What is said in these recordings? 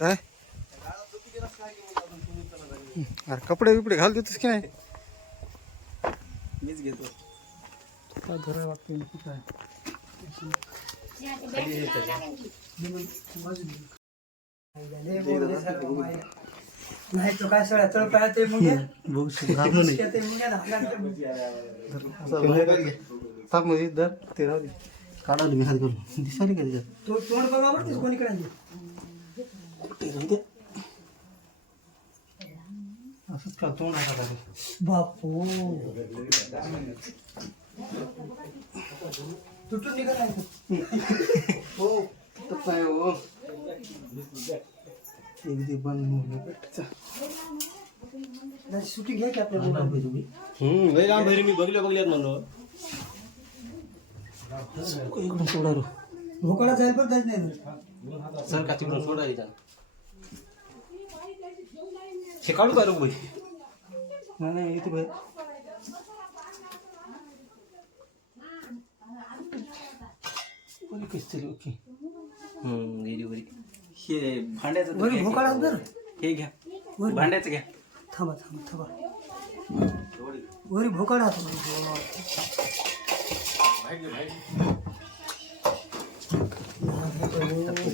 काय अरे कपडे बिपडे घाल देतोस की नाही? मीच घेतो. काय धरायला लागते काय नाही तो काय सगळ्या तळ पाहते मुंग्या बघू शकतो ते मुंग्या थांब मध्ये दर ते राहू दे काढायला मी हात करून दिसायला का त्याच्यात तो तोंड बघा बरं कोणी करायचे असंच का तोंड आहे का बापू तुटून निघत आहे हो तसं आहे हो अगदी बंद सुटी घ्या की आपल्या लय लांब भैरी मी बघल्यात म्हणलो. इकडून सोडा रो भोकळा जाईल पण जायच नाही सर का तिकडून सोडायला जा. हे काढू का रे बाई? नाही नाही इथे बाहेर बरी कसतरी ओके गेली वरी. हे भांड्याचं तर वरी घ्या की. भोकळा बरं हे घ्या भांड्याचं घ्या. थांबा थांबा थांबा वरी भोकळा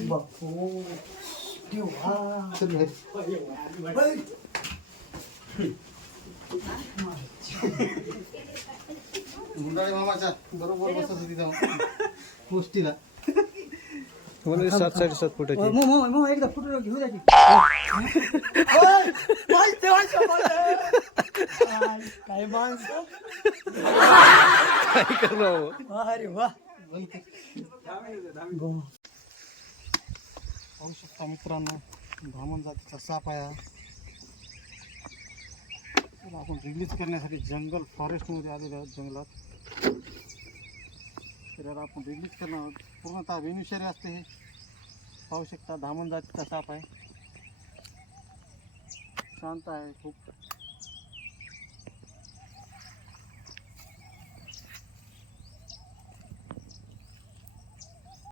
बापू देवा चल बाहेर मुंडाळे मामाच्या बरोबर बसत होती तेव्हा गोष्टीला 7-7.5 फुटाची मग एकदा फुटून घेऊ द्या की काय माणसं काय करणार अरे वा पाहू शकता मित्रांनो ब्राह्मण जातीचा साप आहे हा. त्याला आपण रिलीज करण्यासाठी जंगल फॉरेस्टमध्ये आलेलो आहोत जंगलात तर याला आपण रिलीज करणार आहोत. पूर्णतः विनुषारी असते हे पाहू शकता धामण जातीचा साप आहे शांत आहे खूप